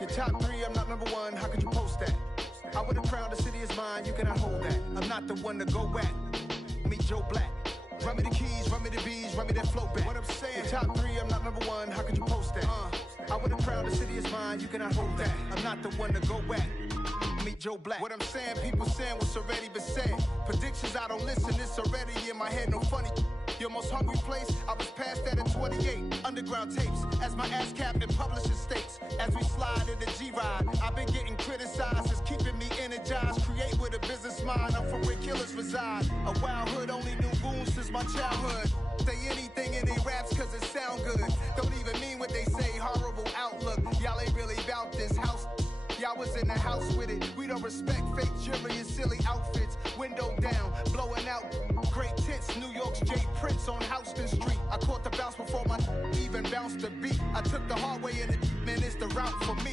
Your top three, I'm not number one, how could you post that? I would have crowned the city is mine, you cannot hold that. I'm not the one to go at. Meet Joe Black. Run me the keys, run me the bees, run me that flow back. What I'm saying, your top three, I'm not number one, how could you post that? I would have crowned the city is mine, you cannot hold that. I'm not the one to go at. Meet Joe Black. What I'm saying, people saying what's already been said. Predictions, I don't listen, it's already in my head, no funny. Your most hungry place, I was past that at 28. Underground tapes, as my ass cap in publishing states. As we slide in the G-Ride, I've been getting criticized, it's keeping me energized. Create with a business mind, I'm from where killers reside. A wild hood, only knew goons since my childhood. Say anything in they raps cause it sound good. Don't even mean what they say, horrible outlook. Y'all ain't really about this house. Y'all was in the house with it. We don't respect fake jewelry and silly outfits. Window down, blowing out great tits. New York's J. Prince on Houston Street. I caught the bounce before my even bounced the beat. I took the hard way and it, man, it's the route for me.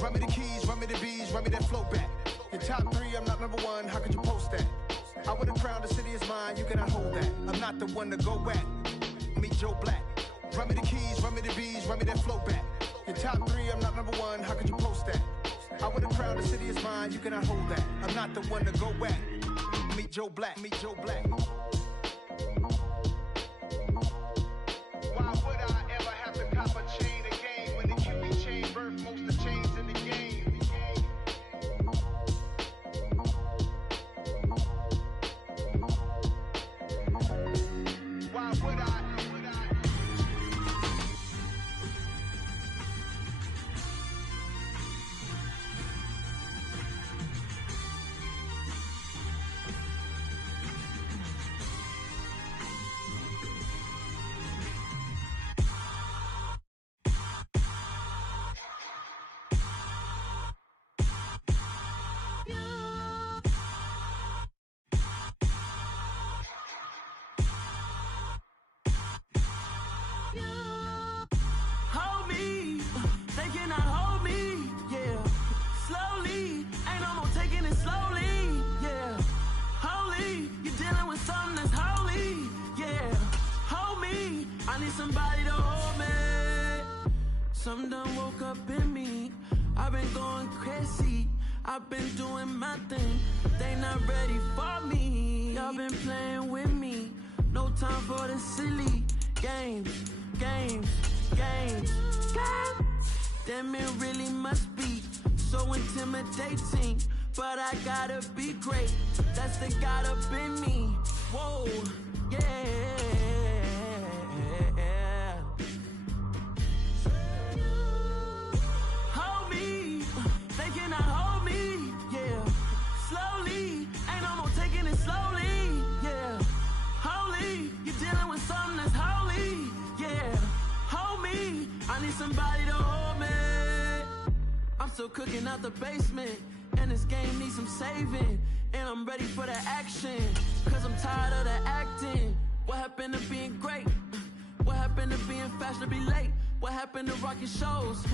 Run me the keys, run me the bees, run me that flow back. Your top three, I'm not number one, how could you post that? I would have crowned the city is mine, you cannot hold that. I'm not the one to go at. Meet Joe Black. Run me the keys, run me the bees, run me that flow back. Your top three, I'm not number one, how could you post that? I would have crowned the city is mine, you cannot hold that. I'm not the one to go at. Meet Joe Black, meet Joe Black. Why would I ever have to cop a chain again when the QB chain birthed most of the chains in the game? Why would I? Somebody to hold me. Something done woke up in me. I've been going crazy. I've been doing my thing. They not ready for me. Y'all been playing with me. No time for the silly games. Damn, it really must be so intimidating. But I gotta be great. That's the God up in me. Whoa, yeah. Somebody to hold me. I'm still cooking out the basement, and this game needs some saving. And I'm ready for the action, cause I'm tired of the acting. What happened to being great? What happened to being fashionably late? What happened to rocking shows?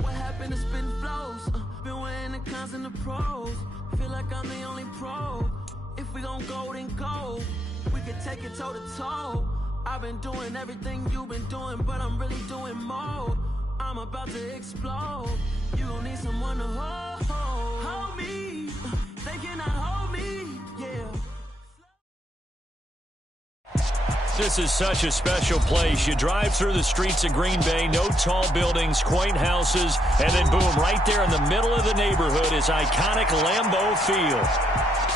What happened to spitting flows? Been wearing the cons and the pros. Feel like I'm the only pro. If we gon' go, then go. We could take it toe to toe. I've been doing everything you've been doing, but I'm really doing more. I'm about to explode. You gon' need someone to hold me. They cannot hold me, yeah. This is such a special place. You drive through the streets of Green Bay, no tall buildings, quaint houses, and then boom, right there in the middle of the neighborhood is iconic Lambeau Field.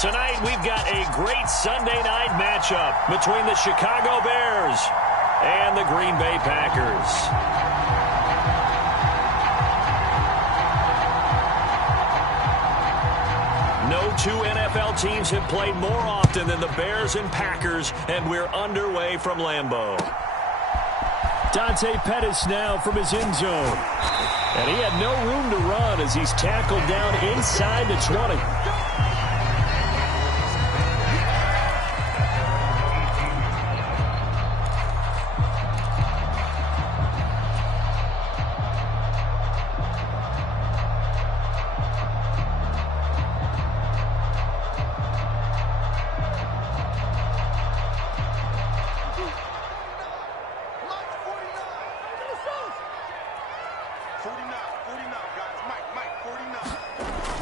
Tonight, we've got a great Sunday night matchup between the Chicago Bears and the Green Bay Packers. No two NFL teams have played more often than the Bears and Packers, and we're underway from Lambeau. Dante Pettis now from his end zone. And he had no room to run as he's tackled down inside the 20.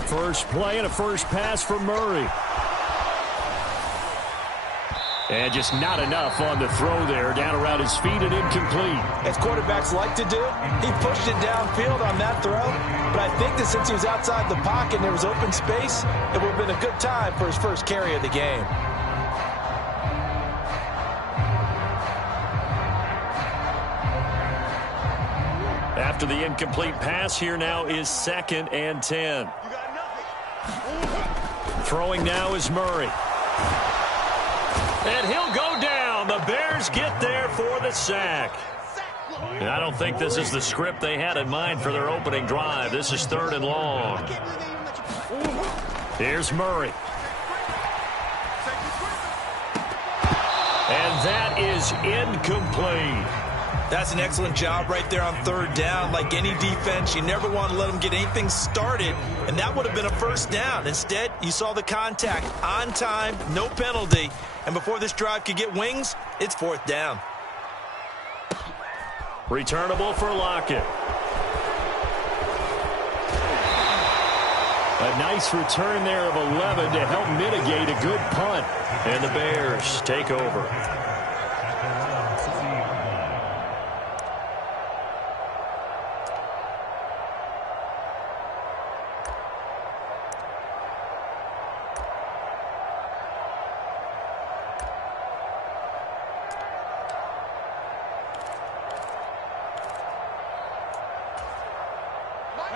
First play and a first pass for Murray. And just not enough on the throw there. Down around his feet and incomplete. As quarterbacks like to do, he pushed it downfield on that throw. But I think that since he was outside the pocket and there was open space, it would have been a good time for his first carry of the game. After the incomplete pass, here now is 2nd and 10. Throwing now is Murray. And he'll go down. The Bears get there for the sack. And I don't think this is the script they had in mind for their opening drive. This is 3rd and long. Here's Murray. And that is incomplete. That's an excellent job right there on 3rd down. Like any defense, you never want to let them get anything started, and that would have been a first down. Instead, you saw the contact on time, no penalty, and before this drive could get wings, it's 4th down. Returnable for Lockett. A nice return there of 11 to help mitigate a good punt, and the Bears take over.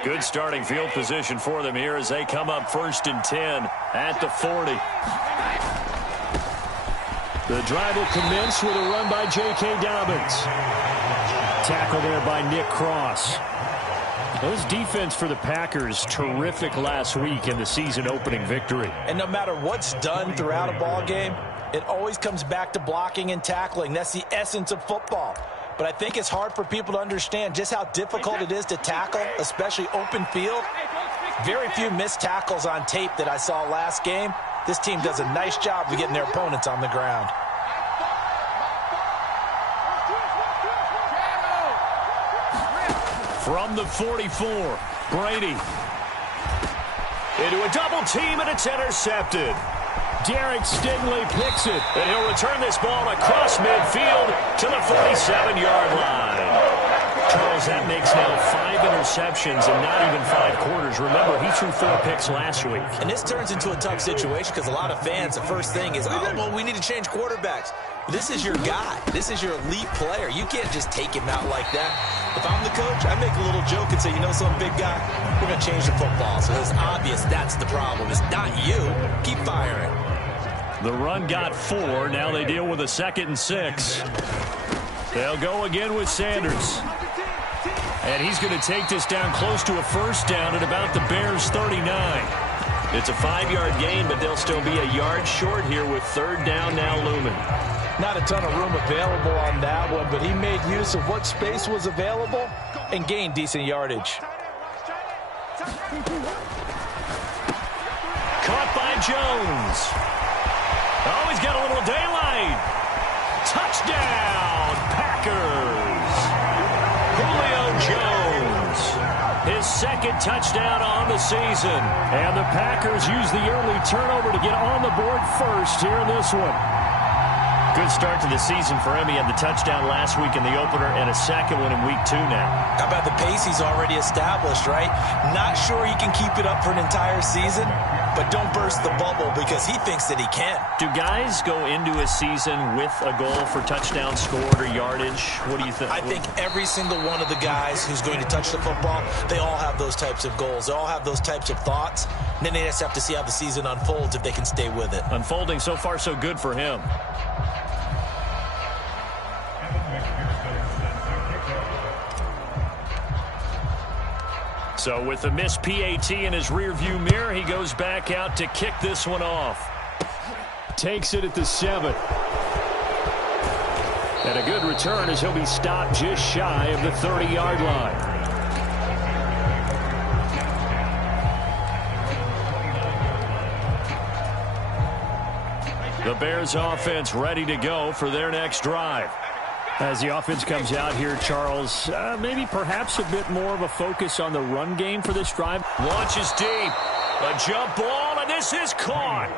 Good starting field position for them here as they come up 1st and 10 at the 40. The drive will commence with a run by J.K. Dobbins. Tackle there by Nick Cross. Those defense for the Packers, terrific last week in the season-opening victory. And no matter what's done throughout a ball game, it always comes back to blocking and tackling. That's the essence of football. But I think it's hard for people to understand just how difficult it is to tackle, especially open field. Very few missed tackles on tape that I saw last game. This team does a nice job of getting their opponents on the ground. From the 44, Brady. Into a double team, and it's intercepted. Derek Stingley picks it, and he'll return this ball across midfield to the 47-yard line. Charles, that makes now 5 interceptions and not even 5 quarters. Remember, he threw 4 picks last week. And this turns into a tough situation because a lot of fans, the first thing is, oh, well, we need to change quarterbacks. This is your guy. This is your elite player. You can't just take him out like that. If I'm the coach, I make a little joke and say, you know some big guy, we're going to change the football. So it's obvious that's the problem. It's not you. Keep firing. The run got 4. Now they deal with a 2nd and 6. They'll go again with Sanders. And he's going to take this down close to a first down at about the Bears' 39. It's a 5-yard gain, but they'll still be a yard short here with 3rd down now looming. Not a ton of room available on that one, but he made use of what space was available and gained decent yardage. Caught by Jones. Oh, he's got a little daylight. Touchdown, Packers. Julio Jones. His 2nd touchdown on the season. And the Packers use the early turnover to get on the board first here in this one. Good start to the season for him. He had the touchdown last week in the opener and a 2nd one in week 2 now. How about the pace he's already established, right? Not sure he can keep it up for an entire season, but don't burst the bubble because he thinks that he can. Do guys go into a season with a goal for touchdown scored or yardage? What do you think? I think every single one of the guys who's going to touch the football, they all have those types of goals. They all have those types of thoughts. And then they just have to see how the season unfolds if they can stay with it. Unfolding so far so good for him. So with the missed PAT in his rearview mirror, he goes back out to kick this one off. Takes it at the 7. And a good return as he'll be stopped just shy of the 30-yard line. The Bears offense ready to go for their next drive. As the offense comes out here, Charles, maybe perhaps a bit more of a focus on the run game for this drive. Launches deep. A jump ball, and this is caught.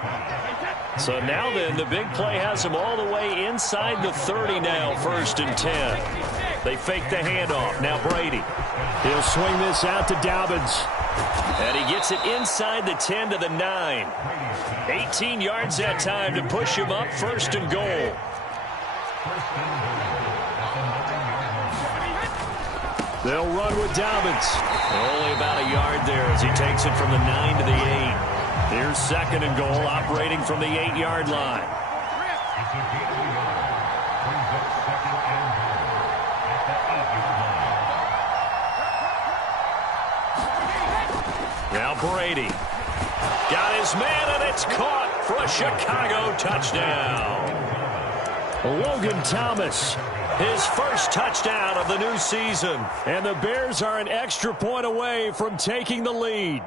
So now then, the big play has him all the way inside the 30 now, 1st and 10. They fake the handoff. Now Brady. He'll swing this out to Dobbins. And he gets it inside the 10 to the 9. 18 yards that time to push him up, 1st and goal. They'll run with Dobbins. Only about a yard there as he takes it from the 9 to the 8. Here's 2nd and goal, operating from the 8-yard line. Now Brady. Got his man, and it's caught for a Chicago touchdown. Logan Thomas, his first touchdown of the new season. And the Bears are an extra point away from taking the lead.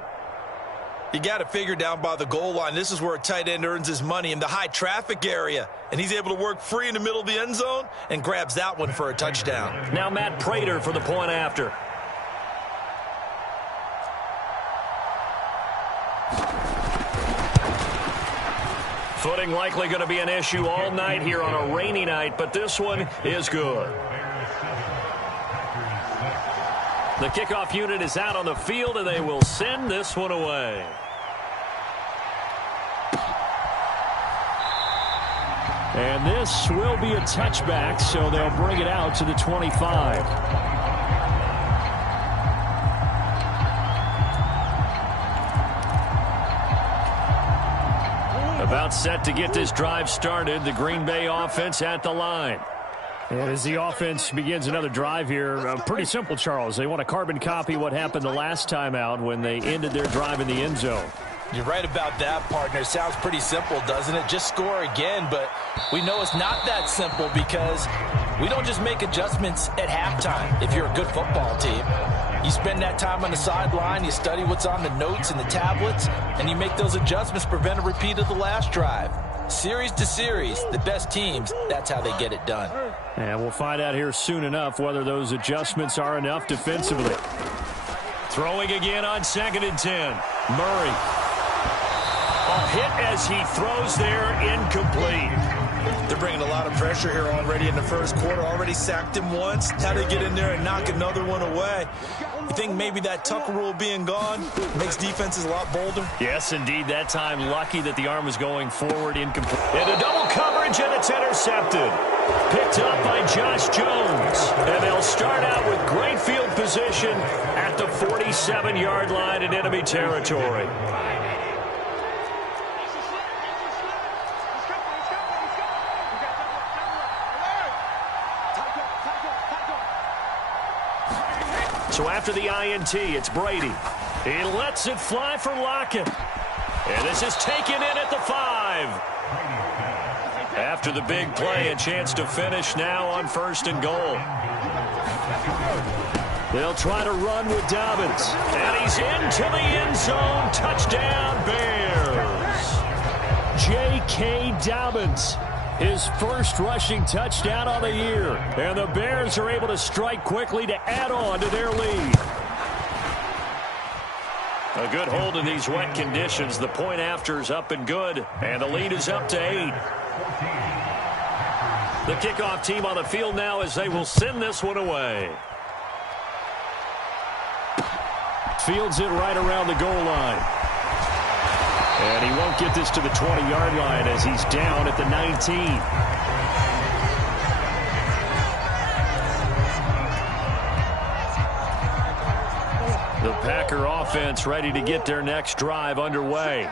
You got to figure down by the goal line. This is where a tight end earns his money, in the high traffic area. And he's able to work free in the middle of the end zone and grabs that one for a touchdown. Now Matt Prater for the point after. Footing likely going to be an issue all night here on a rainy night, but this one is good. The kickoff unit is out on the field, and they will send this one away. And this will be a touchback, so they'll bring it out to the 25. About set to get this drive started, the Green Bay offense at the line. And as the offense begins another drive here, pretty simple, Charles. They want to carbon copy what happened the last time out when they ended their drive in the end zone. You're right about that, partner. It sounds pretty simple, doesn't it? Just score again, but we know it's not that simple because we don't just make adjustments at halftime if you're a good football team. You spend that time on the sideline, you study what's on the notes and the tablets, and you make those adjustments, prevent a repeat of the last drive. Series to series, the best teams, that's how they get it done. And we'll find out here soon enough whether those adjustments are enough defensively. Throwing again on 2nd and 10. Murray. A hit as he throws there, incomplete. They're bringing a lot of pressure here already in the first quarter. Already sacked him once. How they get in there and knock another one away. You think maybe that Tucker rule being gone makes defenses a lot bolder? Yes, indeed. That time, lucky that the arm was going forward, incomplete. Into double coverage, and it's intercepted. Picked up by Josh Jones. And they'll start out with great field position at the 47-yard line in enemy territory. So after the INT, it's Brady. He lets it fly for Lockett. And this is taken in at the 5. After the big play, a chance to finish now on 1st and goal. They'll try to run with Dobbins. And he's into the end zone. Touchdown, Bears. J.K. Dobbins. His first rushing touchdown of the year. And the Bears are able to strike quickly to add on to their lead. A good hold in these wet conditions. The point after is up and good. And the lead is up to 8. The kickoff team on the field now as they will send this one away. Fields it right around the goal line. And he won't get this to the 20-yard line as he's down at the 19. The Packer offense ready to get their next drive underway.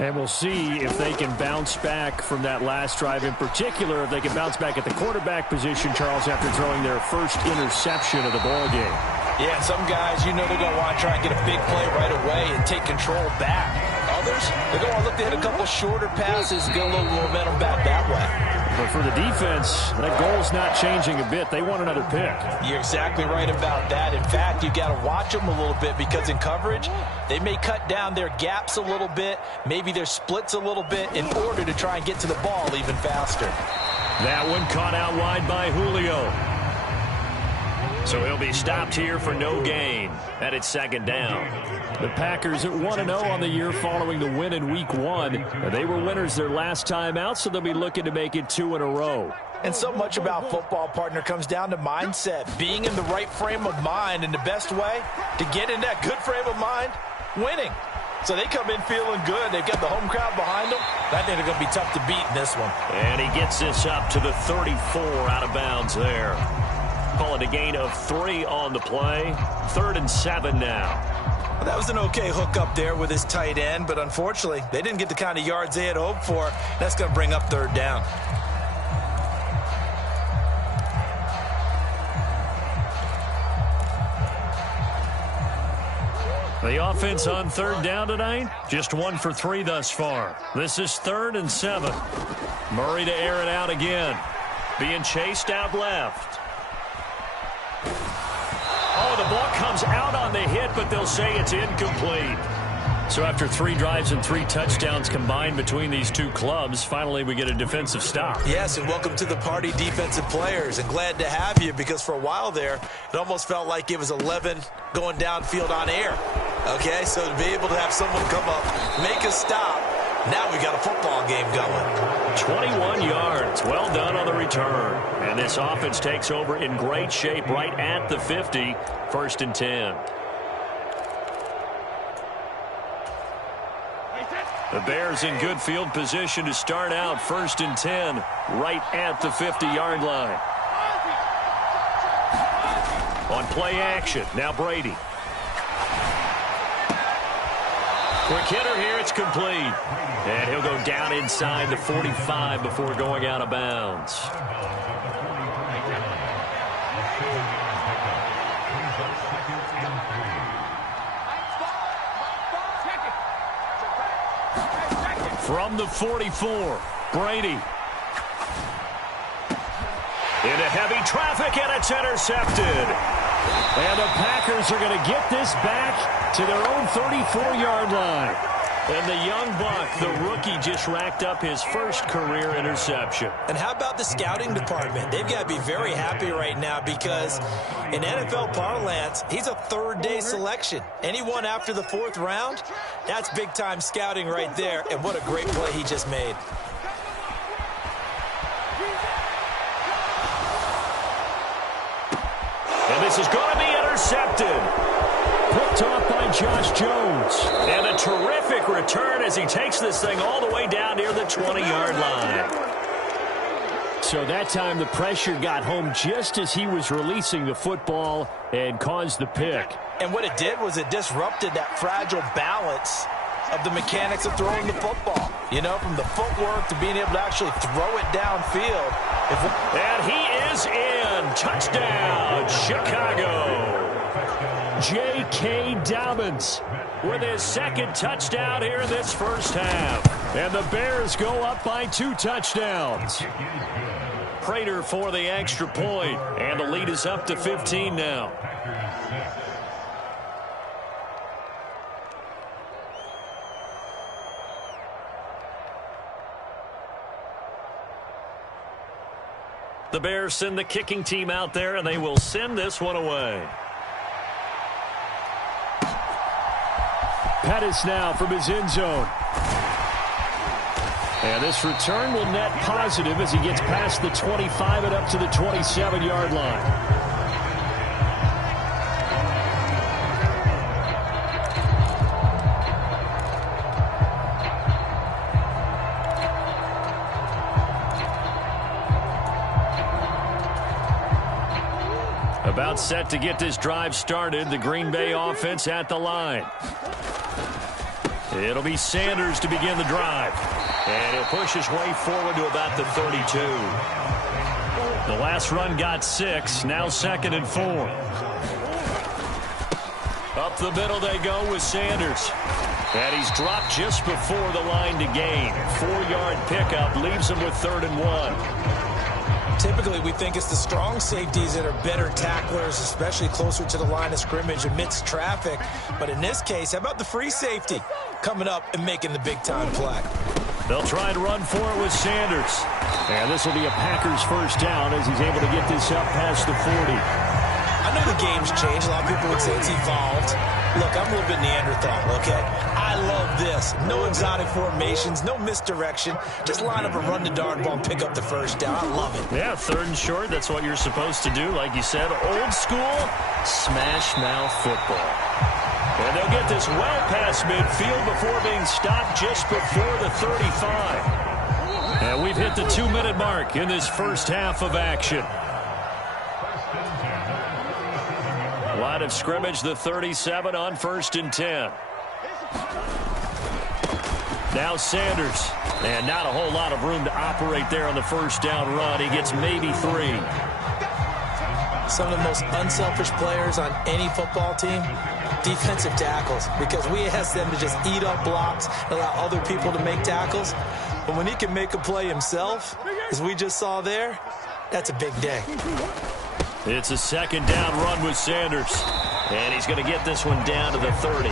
And we'll see if they can bounce back from that last drive. In particular, if they can bounce back at the quarterback position, Charles, after throwing their first interception of the ball game. Yeah, some guys, you know they're going to want to try and get a big play right away and take control back. Others, they're going to want to look to hit a couple shorter passes and get a little momentum back that way. But for the defense, that goal's not changing a bit. They want another pick. You're exactly right about that. In fact, you've got to watch them a little bit because in coverage, they may cut down their gaps a little bit, maybe their splits a little bit in order to try and get to the ball even faster. That one caught out wide by Julio. So he'll be stopped here for no gain. And it's second down. The Packers at 1-0 on the year following the win in Week 1. They were winners their last time out, so they'll be looking to make it 2 in a row. And so much about football, partner, comes down to mindset. Being in the right frame of mind, and the best way to get in that good frame of mind, winning. So they come in feeling good. They've got the home crowd behind them. I think they're going to be tough to beat in this one. And he gets this up to the 34 out of bounds there. Call it a gain of 3 on the play. 3rd and 7 now. Well, that was an okay hook up there with his tight end, but unfortunately, they didn't get the kind of yards they had hoped for. That's going to bring up 3rd down. The offense on 3rd down tonight, just 1 for 3 thus far. This is 3rd and 7. Murray to air it out again. Being chased out left. Oh, the ball comes out on the hit, but they'll say it's incomplete. So after 3 drives and 3 touchdowns combined between these two clubs, finally we get a defensive stop. Yes, and welcome to the party, defensive players. And glad to have you, because for a while there, it almost felt like it was 11 going downfield on air. Okay, so to be able to have someone come up, make a stop, now we got a football game going. 21 yards. Well done on the return. And this offense takes over in great shape right at the 50. 1st and 10. The Bears in good field position to start out. 1st and 10 right at the 50-yard line. On play action. Now Brady. Quick hitter here. It's complete. And he'll go down inside the 45 before going out of bounds. From the 44, Brady. Into heavy traffic, and it's intercepted. And the Packers are going to get this back to their own 34-yard line. And the young buck, the rookie, just racked up his first career interception. And how about the scouting department? They've got to be very happy right now, because in NFL parlance, he's a 3rd-day selection. Anyone after the 4th round, that's big-time scouting right there. And what a great play he just made. And this is going to be intercepted. Picked off by Josh Jones. And a terrific return as he takes this thing all the way down near the 20-yard line. So that time the pressure got home just as he was releasing the football and caused the pick. And what it did was it disrupted that fragile balance of the mechanics of throwing the football. You know, from the footwork to being able to actually throw it downfield. And he is in. Touchdown, Chicago. J.K. Dobbins with his 2nd touchdown here in this first half. And the Bears go up by 2 touchdowns. Prater for the extra point. And the lead is up to 15 now. The Bears send the kicking team out there, and they will send this one away. Pettis now from his end zone. And this return will net positive as he gets past the 25 and up to the 27-yard line. About set to get this drive started. The Green Bay offense at the line. It'll be Sanders to begin the drive. And he'll push his way forward to about the 32. The last run got 6. Now 2nd and 4. Up the middle they go with Sanders. And he's dropped just before the line to gain. 4-yard pickup leaves him with 3rd and 1. Typically, we think it's the strong safeties that are better tacklers, especially closer to the line of scrimmage amidst traffic. But in this case, how about the free safety coming up and making the big-time play? They'll try and run for it with Sanders. And this will be a Packers first down as he's able to get this up past the 40. I know the game's changed. A lot of people would say it's evolved. Look, I'm a little bit Neanderthal, okay? I love this. No exotic formations, no misdirection. Just line up a run the darn ball and pick up the first down. I love it. Yeah, 3rd and short. That's what you're supposed to do. Like you said, old school smash mouth football. And they'll get this well past midfield before being stopped just before the 35. And we've hit the 2-minute mark in this first half of action. Line of scrimmage, the 37 on 1st and 10. Now Sanders. And not a whole lot of room to operate there on the first down run. He gets maybe 3. Some of the most unselfish players on any football team, defensive tackles, because we ask them to just eat up blocks and allow other people to make tackles. But when he can make a play himself, as we just saw there, that's a big day. It's a 2nd down run with Sanders. And he's going to get this one down to the 30.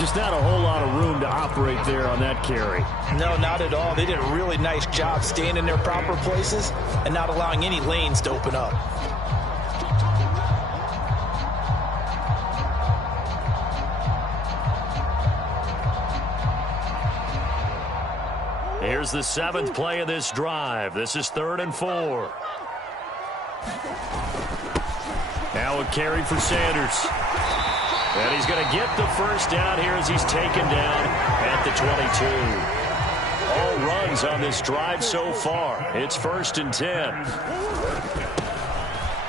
Just not a whole lot of room to operate there on that carry. No, not at all. They did a really nice job staying in their proper places and not allowing any lanes to open up. Here's the 7th play of this drive. This is 3rd and 4. Now a carry for Sanders. And he's going to get the first down here as he's taken down at the 22. All runs on this drive so far. It's 1st and 10.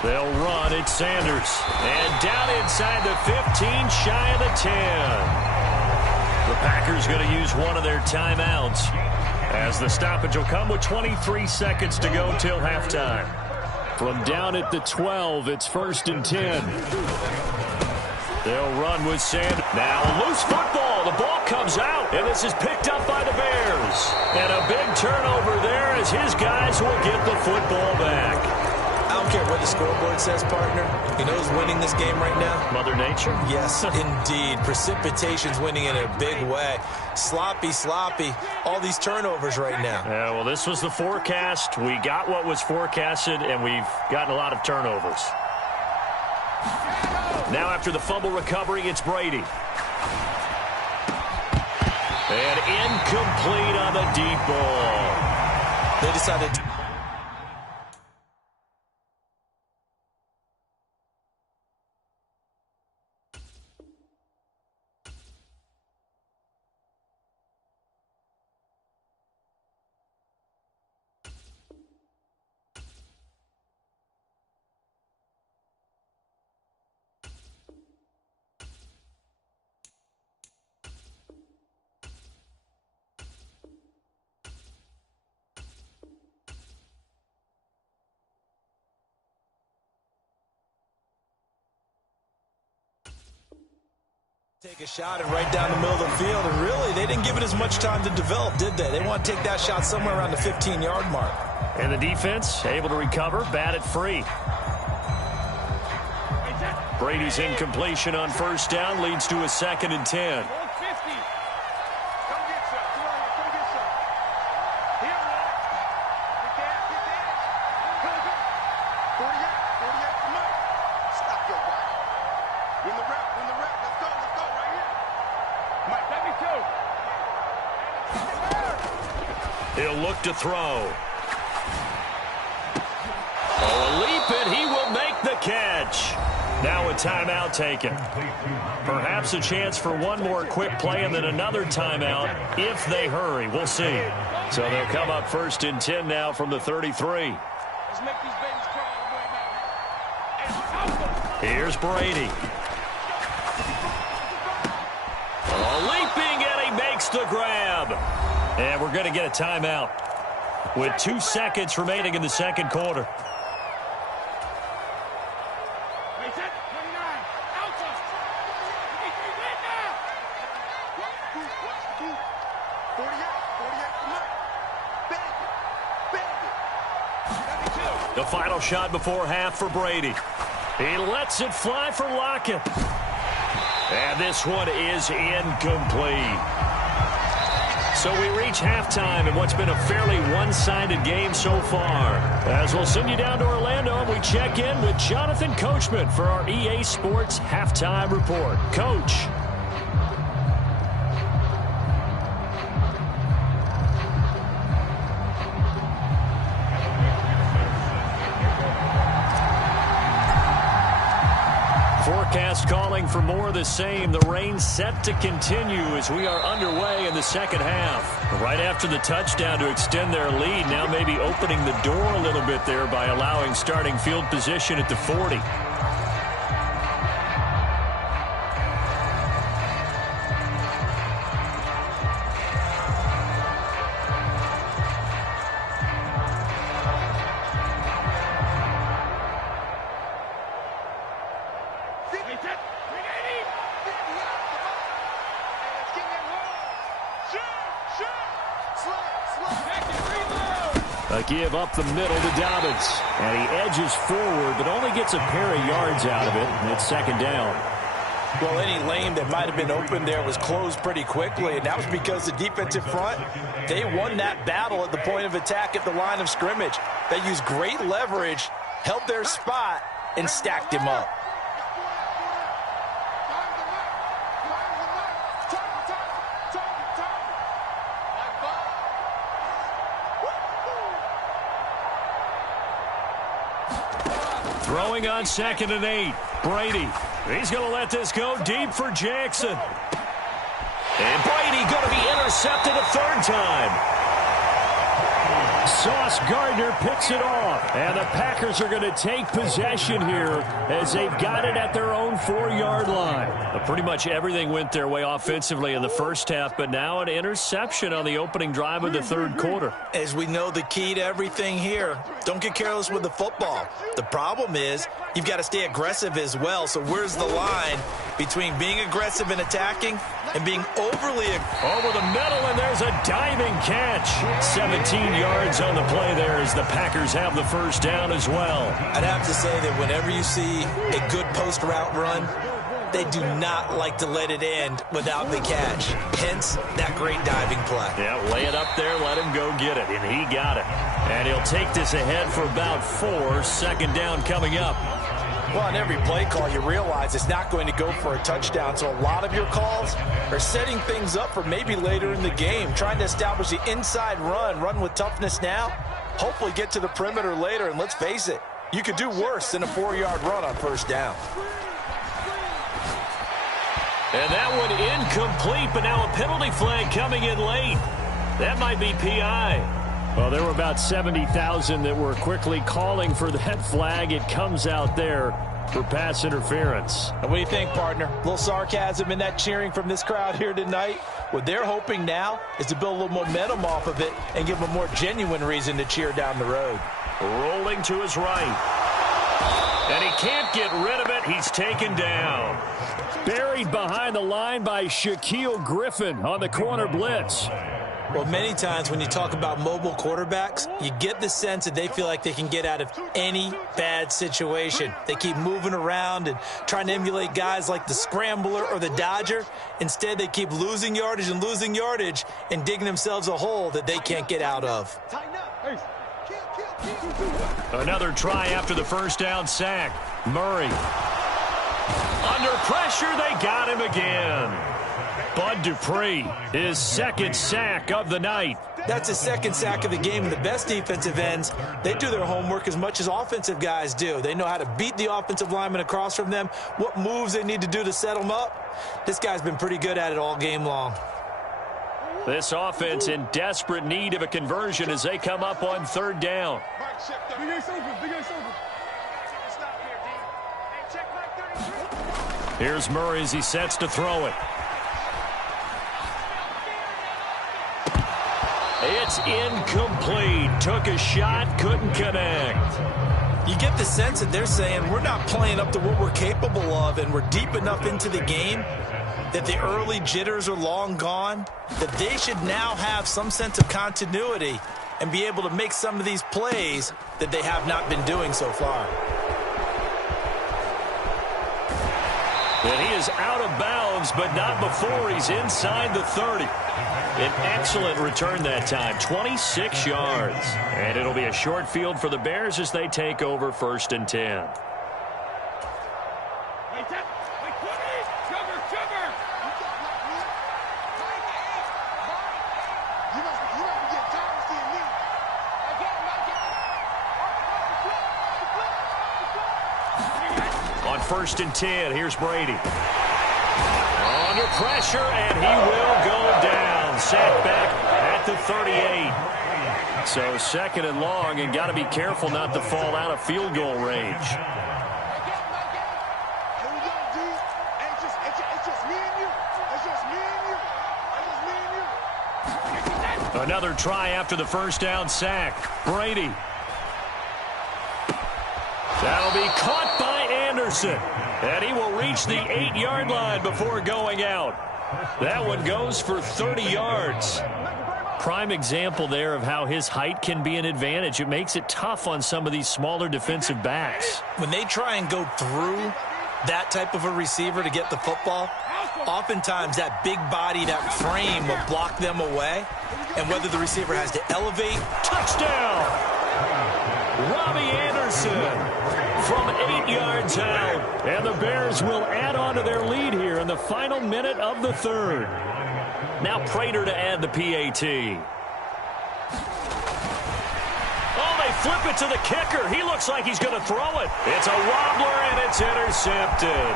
They'll run. It's Sanders. And down inside the 15, shy of the 10. The Packers going to use one of their timeouts, as the stoppage will come with 23 seconds to go till halftime. From down at the 12, it's 1st and 10. They'll run with Sanders. Now a loose football. The ball comes out, and this is picked up by the Bears. And a big turnover there as his guys will get the football back. I don't care what the scoreboard says, partner. You know who's winning this game right now? Mother Nature? Yes, indeed. Precipitation's winning in a big way. Sloppy. All these turnovers right now. Yeah, well, this was the forecast. We got what was forecasted, and we've gotten a lot of turnovers. Now after the fumble recovery, it's Brady. And incomplete on the deep ball. They decided to... take a shot and right down the middle of the field, and really, they didn't give it as much time to develop, did they? They want to take that shot somewhere around the 15-yard mark. And the defense able to recover, bat it free. Brady's incompletion on 1st down leads to a 2nd and 10. He'll look to throw. Oh, a leap, and he will make the catch. Now a timeout taken. Perhaps a chance for one more quick play and then another timeout if they hurry. We'll see. So they'll come up 1st and 10 now from the 33. Here's Brady. Oh, leaping, and he makes the grab. And we're going to get a timeout with 2 seconds remaining in the second quarter. The final shot before half for Brady. He lets it fly for Lockett. And this one is incomplete. So we reach halftime in what's been a fairly one-sided game so far. As we'll send you down to Orlando, and we check in with Jonathan Coachman for our EA Sports Halftime Report. Coach. Forecast calling for more of the same. The rain set to continue as we are underway in the second half. Right after the touchdown to extend their lead, now maybe opening the door a little bit there by allowing starting field position at the 40. Give up the middle to Dobbins. And he edges forward, but only gets a pair of yards out of it. And it's second down. Well, any lane that might have been open there was closed pretty quickly, and that was because the defensive front, they won that battle at the point of attack at the line of scrimmage. They used great leverage, held their spot, and stacked him up. Throwing on 2nd and 8. Brady. He's going to let this go deep for Jackson. And Brady going to be intercepted a third time. Sauce Gardner picks it off. And the Packers are going to take possession here as they've got it at their own 4-yard line. Pretty much everything went their way offensively in the first half, but now an interception on the opening drive of the third quarter. As we know, the key to everything here, don't get careless with the football. The problem is you've got to stay aggressive as well. So where's the line between being aggressive and attacking and being overly over the middle, and there's a diving catch. 17 yards on the play there as the Packers have the first down as well. I'd have to say that whenever you see a good post route run, they do not like to let it end without the catch. Hence, that great diving play. Yeah, lay it up there, let him go get it, and he got it. And he'll take this ahead for about 4. Second down coming up. Well, on every play call, you realize it's not going to go for a touchdown, so a lot of your calls are setting things up for maybe later in the game, trying to establish the inside run with toughness now, hopefully get to the perimeter later, and let's face it, you could do worse than a 4-yard run on first down. And that one incomplete, but now a penalty flag coming in late. That might be PI. Well, there were about 70,000 that were quickly calling for that flag. It comes out there for pass interference. And what do you think, partner? A little sarcasm in that cheering from this crowd here tonight. What they're hoping now is to build a little momentum off of it and give them a more genuine reason to cheer down the road. Rolling to his right. And he can't get rid of it. He's taken down. Buried behind the line by Shaquille Griffin on the corner blitz. Well, many times when you talk about mobile quarterbacks, you get the sense that they feel like they can get out of any bad situation. They keep moving around and trying to emulate guys like the Scrambler or the Dodger. Instead, they keep losing yardage and digging themselves a hole that they can't get out of. Another try after the first down sack. Murray. Under pressure, they got him again. Bud Dupree, his second sack of the night. That's his second sack of the game. And the best defensive ends, they do their homework as much as offensive guys do. They know how to beat the offensive lineman across from them, what moves they need to do to set them up. This guy's been pretty good at it all game long. This offense in desperate need of a conversion as they come up on third down. Here's Murray as he sets to throw it. It's incomplete. Took a shot, couldn't connect. You get the sense that they're saying we're not playing up to what we're capable of, and we're deep enough into the game that the early jitters are long gone, that they should now have some sense of continuity and be able to make some of these plays that they have not been doing so far. And he is out of bounds, but not before he's inside the 30. An excellent return that time, 26 yards. And it'll be a short field for the Bears as they take over 1st and 10. On 1st and 10, here's Brady. Under pressure, and he will go down. Sacked back at the 38. So 2nd and long, and got to be careful not to fall out of field goal range. Another try after the 1st down sack. Brady. That'll be caught by Anderson. And he will reach the 8-yard line before going out. That one goes for 30 yards. Prime example there of how his height can be an advantage. It makes it tough on some of these smaller defensive backs. When they try and go through that type of a receiver to get the football, oftentimes that big body, that frame will block them away. And whether the receiver has to elevate. Touchdown! Robbie Anderson from 8 yards out. And the Bears will add on to their lead here in the final minute of the 3rd. Now Prater to add the PAT. Oh, they flip it to the kicker. He looks like he's going to throw it. It's a wobbler, and it's intercepted.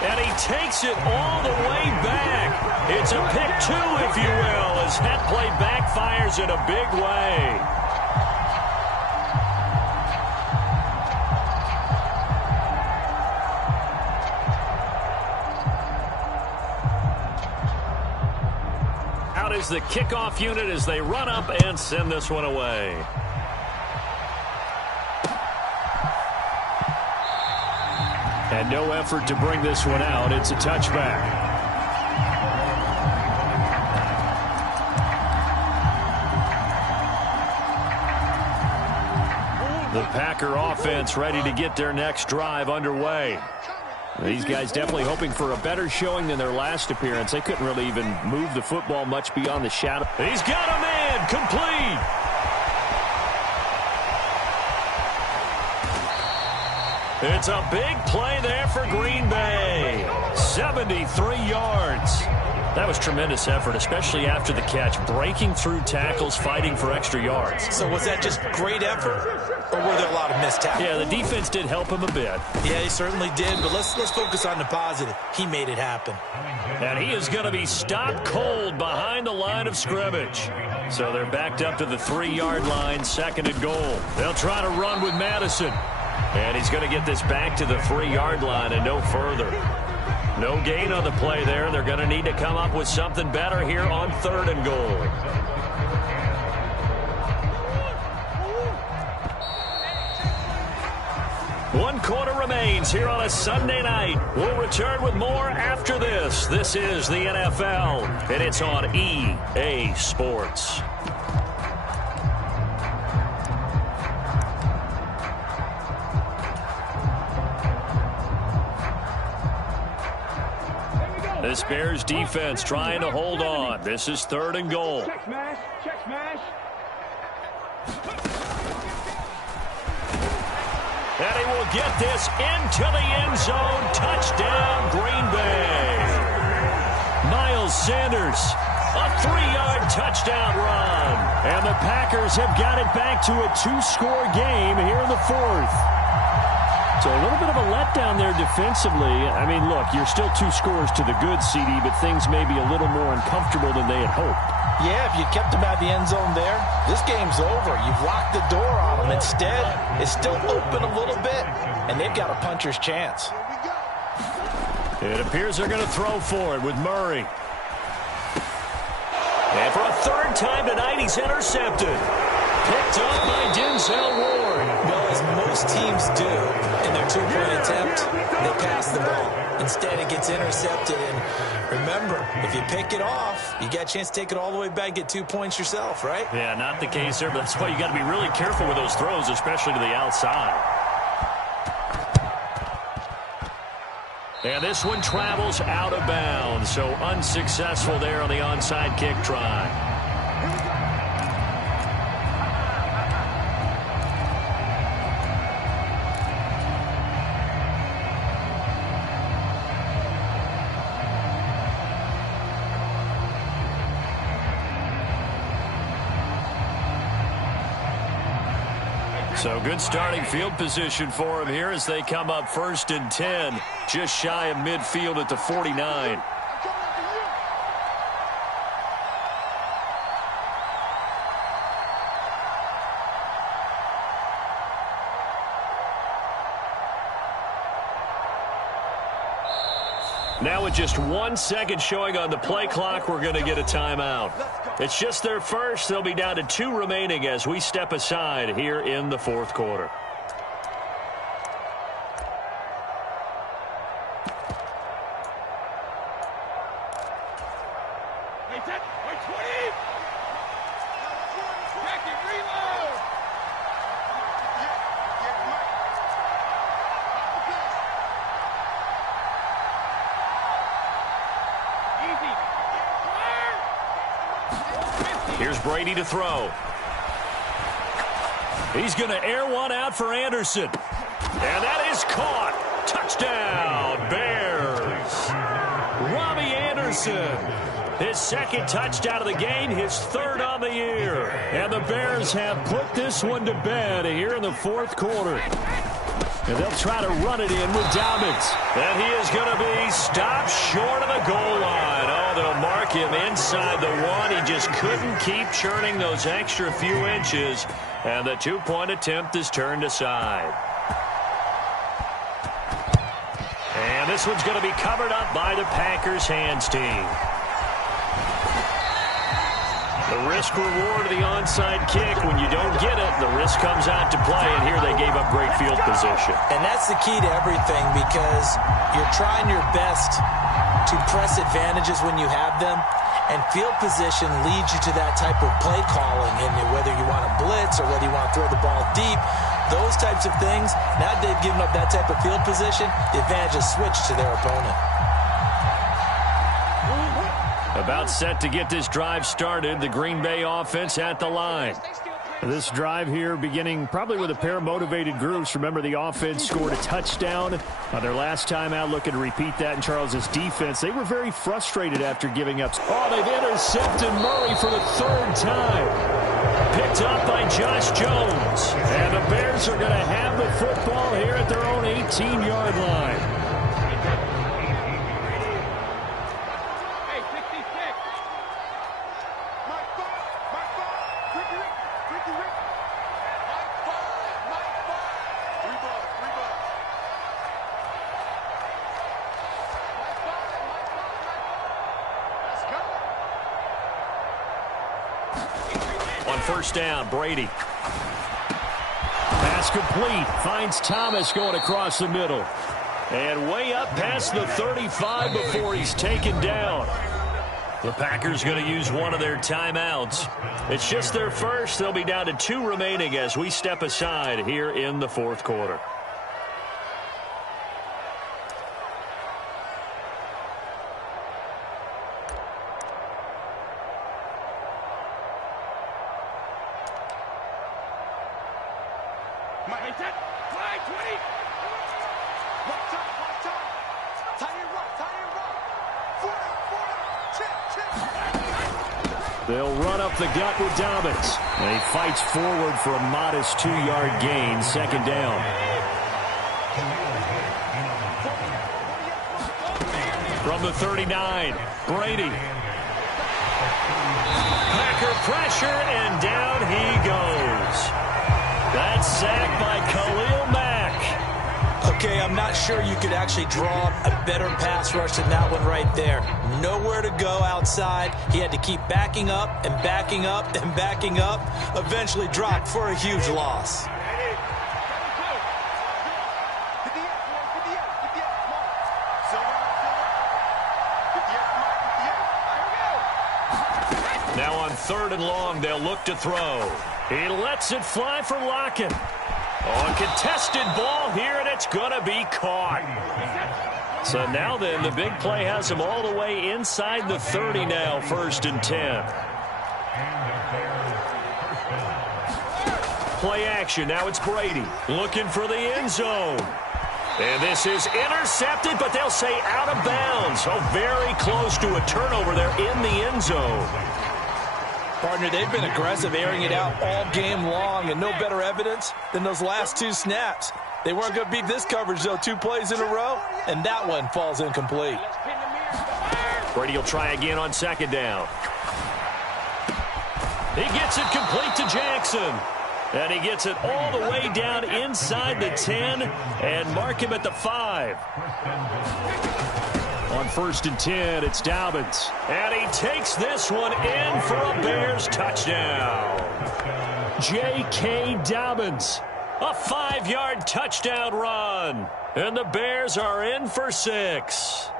And he takes it all the way back. It's a pick 2, if you will, as that play backfires in a big way. Out is the kickoff unit as they run up and send this one away. And no effort to bring this one out. It's a touchback. The Packer offense ready to get their next drive underway. These guys definitely hoping for a better showing than their last appearance. They couldn't really even move the football much beyond the shadow. He's got a man complete. It's a big play there for Green Bay. 73 yards. That was tremendous effort, especially after the catch. Breaking through tackles, fighting for extra yards. So was that just great effort, or were there a lot of missed tackles? Yeah, the defense did help him a bit. Yeah, he certainly did, but let's focus on the positive. He made it happen. And he is going to be stopped cold behind the line of scrimmage. So they're backed up to the 3-yard line, 2nd and goal. They'll try to run with Madison. And he's going to get this back to the 3-yard line and no further. No gain on the play there. They're going to need to come up with something better here on 3rd and goal. One quarter remains here on a Sunday night. We'll return with more after this. This is the NFL, and it's on EA Sports. This Bears defense trying to hold on. This is 3rd and goal. Check smash. Check smash. And he will get this into the end zone. Touchdown, Green Bay. Miles Sanders, a 3-yard touchdown run. And the Packers have got it back to a 2-score game here in the 4th. So a little bit of a letdown there defensively. I mean, look, you're still 2 scores to the good, CD, but things may be a little more uncomfortable than they had hoped. Yeah, if you kept them out of the end zone there, this game's over. You've locked the door on them. Instead, it's still open a little bit, and they've got a puncher's chance. It appears they're going to throw for it with Murray. And for a 3rd time tonight, he's intercepted. Picked up by Denzel Ward. Well, as most teams do in their two-point attempt, they pass the ball. Instead, it gets intercepted. And remember, if you pick it off, you got a chance to take it all the way back and get 2 points yourself, right? Yeah, not the case there, but that's why you got to be really careful with those throws, especially to the outside. And this one travels out of bounds, so unsuccessful there on the onside kick try. So good starting field position for him here as they come up 1st and 10, just shy of midfield at the 49. Now with just 1 second showing on the play clock, we're going to get a timeout. It's just their first. They'll be down to 2 remaining as we step aside here in the fourth quarter. Here's Brady to throw. He's going to air one out for Anderson. And that is caught. Touchdown, Bears. Robbie Anderson. His second touchdown of the game, his third on the year. And the Bears have put this one to bed here in the fourth quarter. And they'll try to run it in with Dobbins. And he is going to be stopped short of the goal line. Oh, they'll mark him inside the 1. He just couldn't keep churning those extra few inches. And the 2-point attempt is turned aside. And this one's going to be covered up by the Packers hands team. The risk-reward of the onside kick, when you don't get it, the risk comes out to play, and here they gave up great field position. And that's the key to everything, because you're trying your best to press advantages when you have them, and field position leads you to that type of play calling, and whether you want to blitz or whether you want to throw the ball deep, those types of things, now they've given up that type of field position, the advantage is switched to their opponent. About set to get this drive started, the Green Bay offense at the line. This drive here beginning probably with a pair of motivated groups. Remember, the offense scored a touchdown on their last time out. Looking to repeat that in Charles's defense. They were very frustrated after giving up. Oh, they've intercepted Murray for the 3rd time. Picked up by Josh Jones. And the Bears are going to have the football here at their own 18-yard line. On first down, Brady. Pass complete. Finds Thomas going across the middle. And way up past the 35 before he's taken down. The Packers going to use one of their timeouts. It's just their first. They'll be down to 2 remaining as we step aside here in the fourth quarter. They'll run up the gut with Dobbins. And he fights forward for a modest 2-yard gain, second down. From the 39, Brady. Packer pressure, and down he goes. That's sacked by Khalil Mack. Okay, I'm not sure you could actually draw a better pass rush than that one right there. Nowhere to go outside. He had to keep backing up and backing up and backing up. Eventually dropped for a huge loss. Did the 3rd and long. They'll look to throw. He lets it fly for Lockett. Oh, a contested ball here, and it's going to be caught. So now then, the big play has him all the way inside the 30 now, 1st and 10. Play action. Now it's Brady looking for the end zone. And this is intercepted, but they'll say out of bounds. Oh, very close to a turnover there in the end zone. Partner, they've been aggressive, airing it out all game long, and no better evidence than those last 2 snaps. They weren't going to beat this coverage, though, 2 plays in a row, and that one falls incomplete. Brady will try again on 2nd down. He gets it complete to Jackson. And he gets it all the way down inside the 10 and mark him at the 5. On 1st and 10, it's Dobbins. And he takes this one in for a Bears touchdown. J.K. Dobbins, a 5-yard touchdown run. And the Bears are in for 6.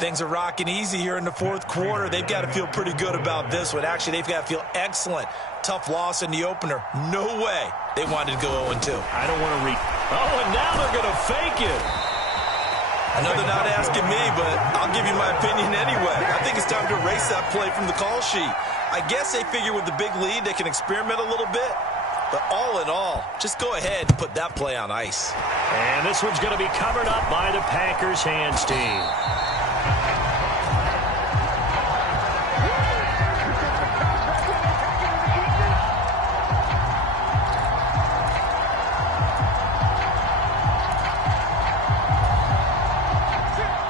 Things are rocking easy here in the 4th quarter. They've got to feel pretty good about this one. Actually, they've got to feel excellent. Tough loss in the opener. No way they wanted to go 0-2. I don't want to read. Oh, and now they're going to fake it. I know they're not asking me, but I'll give you my opinion anyway. I think it's time to erase that play from the call sheet. I guess they figure with the big lead they can experiment a little bit. But all in all, just go ahead and put that play on ice. And this one's going to be covered up by the Packers hands team.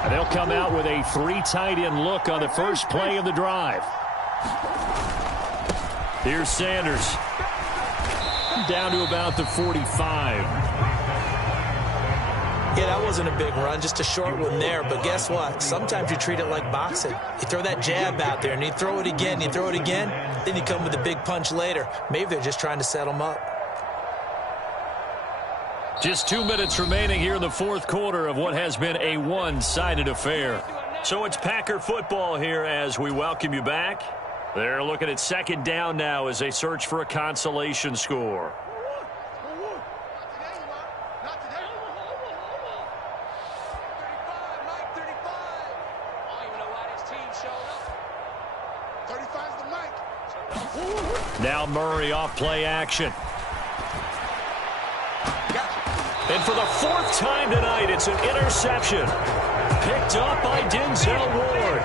They'll come out with a 3 tight end look on the first play of the drive. Here's Sanders. Down to about the 45. Yeah, that wasn't a big run, just a short one there. But guess what? Sometimes you treat it like boxing. You throw that jab out there, and you throw it again, you throw it again, then you come with a big punch later. Maybe they're just trying to set them up. Just 2 minutes remaining here in the 4th quarter of what has been a one-sided affair. So it's Packer football here as we welcome you back. They're looking at 2nd down now as they search for a consolation score. Now Murray off play action. And for the 4th time tonight, it's an interception. Picked up by Denzel Ward.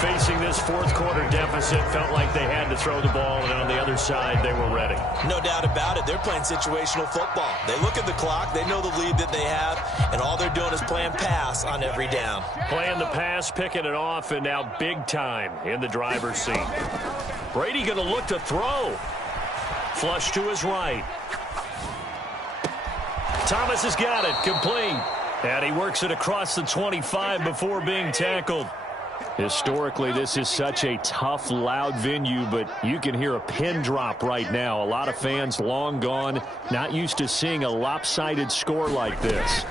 Facing this 4th quarter deficit, felt like they had to throw the ball, and on the other side, they were ready. No doubt about it. They're playing situational football. They look at the clock, they know the lead that they have, and all they're doing is playing pass on every down. Playing the pass, picking it off, and now big time in the driver's seat. Brady going to look to throw. Flush to his right. Thomas has got it, complete. And he works it across the 25 before being tackled. Historically, this is such a tough, loud venue, but you can hear a pin drop right now. A lot of fans long gone, not used to seeing a lopsided score like this.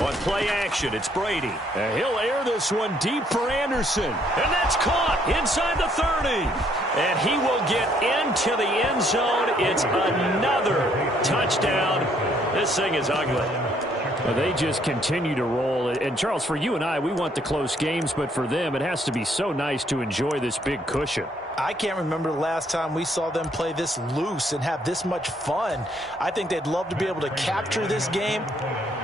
On play action, it's Brady. And he'll air this one deep for Anderson. And that's caught inside the 30. And he will get into the end zone. It's another touchdown. This thing is ugly. Well, they just continue to roll. And, Charles, for you and I, we want the close games, but for them, it has to be so nice to enjoy this big cushion. I can't remember the last time we saw them play this loose and have this much fun. I think they'd love to be able to capture this game,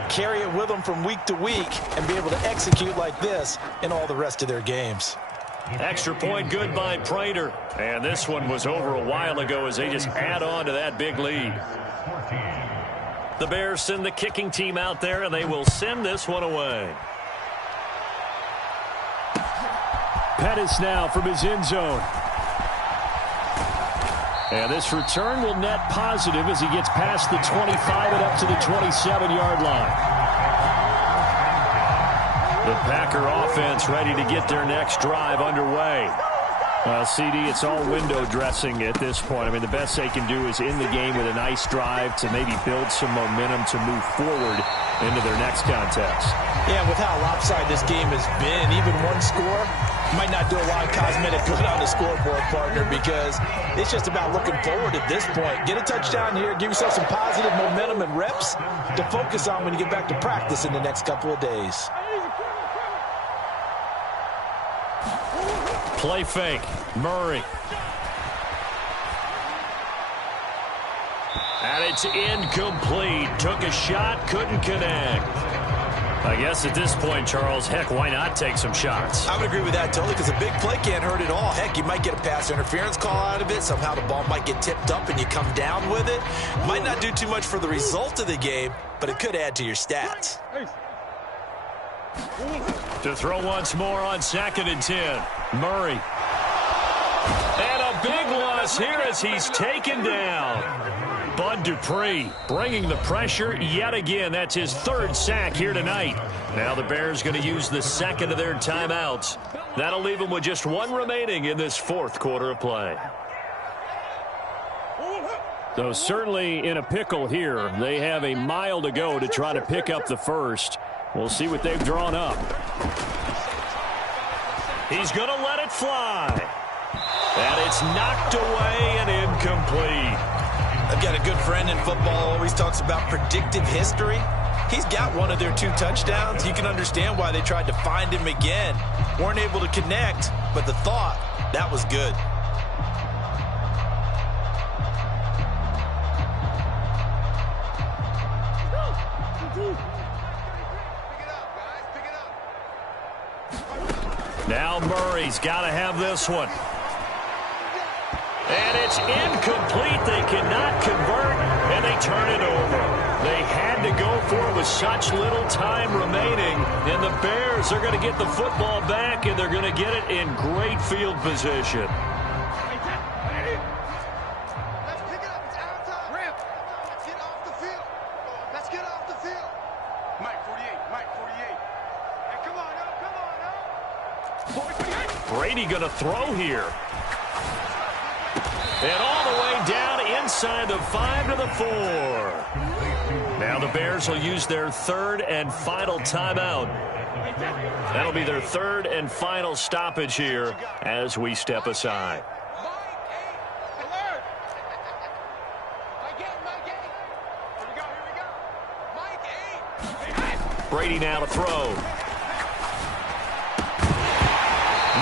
carry it with them from week to week, and be able to execute like this in all the rest of their games. Extra point good by Prater. And this one was over a while ago as they just add on to that big lead. The Bears send the kicking team out there, and they will send this one away. Pettis now from his end zone. And this return will net positive as he gets past the 25 and up to the 27-yard line. The Packer offense ready to get their next drive underway. Well, CD, it's all window dressing at this point. I mean, the best they can do is in the game with a nice drive to maybe build some momentum to move forward into their next contest. Yeah, with how lopsided this game has been, even one score might not do a lot of cosmetic good on the scoreboard, partner, because it's just about looking forward at this point. Get a touchdown here, give yourself some positive momentum and reps to focus on when you get back to practice in the next couple of days. Play fake. Murray. And it's incomplete. Took a shot, couldn't connect. I guess at this point, Charles, heck, why not take some shots? I would agree with that totally, because a big play can't hurt at all. Heck, you might get a pass interference call out of it. Somehow the ball might get tipped up and you come down with it. Might not do too much for the result of the game, but it could add to your stats. To throw once more on 2nd and 10. Murray. And a big loss here as he's taken down. Bud Dupree bringing the pressure yet again. That's his 3rd sack here tonight. Now the Bears going to use the 2nd of their timeouts. That'll leave them with just 1 remaining in this 4th quarter of play. So certainly in a pickle here. They have a mile to go to try to pick up the first. We'll see what they've drawn up. He's going to let it fly. And it's knocked away and incomplete. I've got a good friend in football, always talks about predictive history. He's got one of their 2 touchdowns. You can understand why they tried to find him again. Weren't able to connect, but the thought, that was good. Now Murray's got to have this one. And it's incomplete. They cannot convert, and they turn it over. They had to go for it with such little time remaining, and the Bears are going to get the football back, and they're going to get it in great field position. Let's pick it up. It's out of time. Ramp. Let's get off the field. Let's get off the field. Mike 48. Mike 48. Hey, come on now. Come on now. Brady going to throw here. And all the way down inside the 5 to the 4. Now the Bears will use their 3rd and final timeout. That'll be their 3rd and final stoppage here as we step aside. Brady now to throw.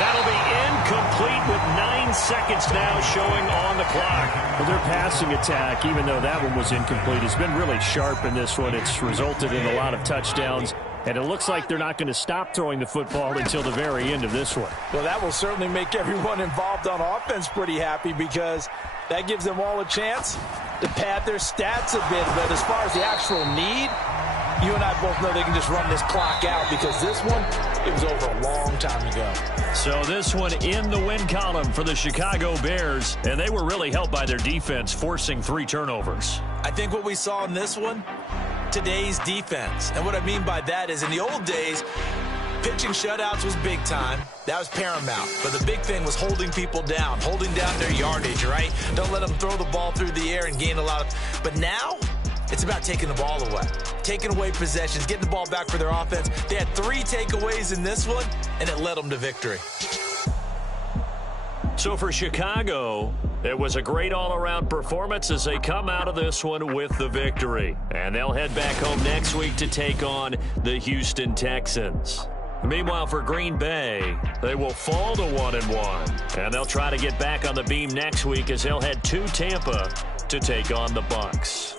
That'll be incomplete with 9 seconds now showing on the clock. Well, their passing attack, even though that one was incomplete, has been really sharp in this one. It's resulted in a lot of touchdowns, and it looks like they're not going to stop throwing the football until the very end of this one. Well, that will certainly make everyone involved on offense pretty happy, because that gives them all a chance to pad their stats a bit. But as far as the actual need, you and I both know they can just run this clock out, because this one, it was over a long time ago. So this one in the win column for the Chicago Bears, and they were really helped by their defense, forcing 3 turnovers. I think what we saw in this one, today's defense. And what I mean by that is, in the old days, pitching shutouts was big time. That was paramount. But the big thing was holding people down, holding down their yardage, right? Don't let them throw the ball through the air and gain a lot of... But now, it's about taking the ball away, taking away possessions, getting the ball back for their offense. They had 3 takeaways in this one, and it led them to victory. So for Chicago, it was a great all-around performance as they come out of this one with the victory. And they'll head back home next week to take on the Houston Texans. Meanwhile, for Green Bay, they will fall to 1-1. And they'll try to get back on the beam next week as they'll head to Tampa to take on the Bucs.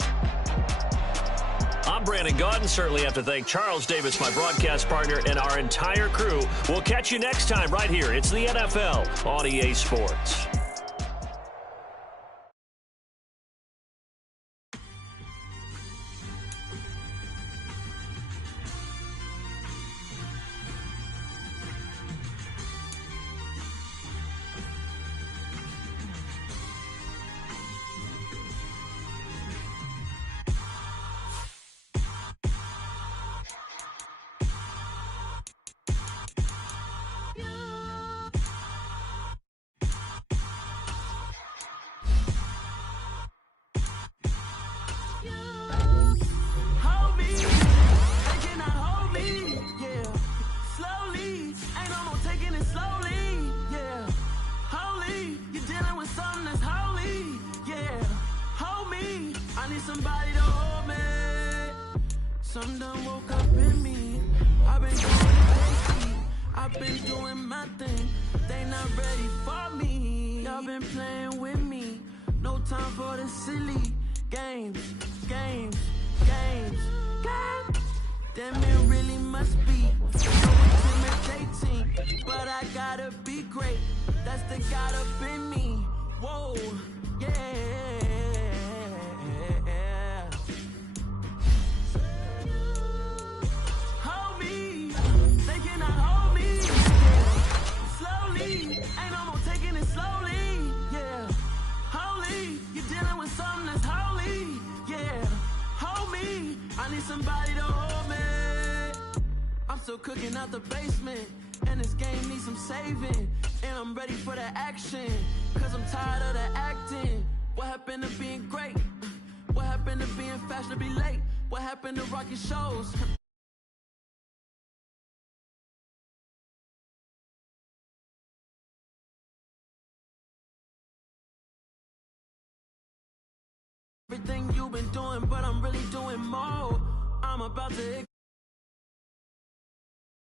I'm Brandon Gaudin. Certainly have to thank Charles Davis, my broadcast partner, and our entire crew. We'll catch you next time right here. It's the NFL on EA Sports. need somebody to hold me. Some done woke up in me. I've been going crazy. I've been doing my thing. They not ready for me. Y'all been playing with me. No time for the silly games. Damn, it really must be so intimidating. But I gotta be great. That's the God up in me. Whoa, yeah. Hold me. They cannot hold me. Slowly. Ain't no more taking it slowly. Yeah. Holy. You're dealing with something that's holy. Yeah. Hold me. I need somebody to hold me. I'm still cooking out the basement, and this game needs some saving. And I'm ready for the action, cause I'm tired of the acting. What happened to being great? What happened to being fashionably late? What happened to rocking shows? Everything you've been doing, but I'm really doing more. I'm about to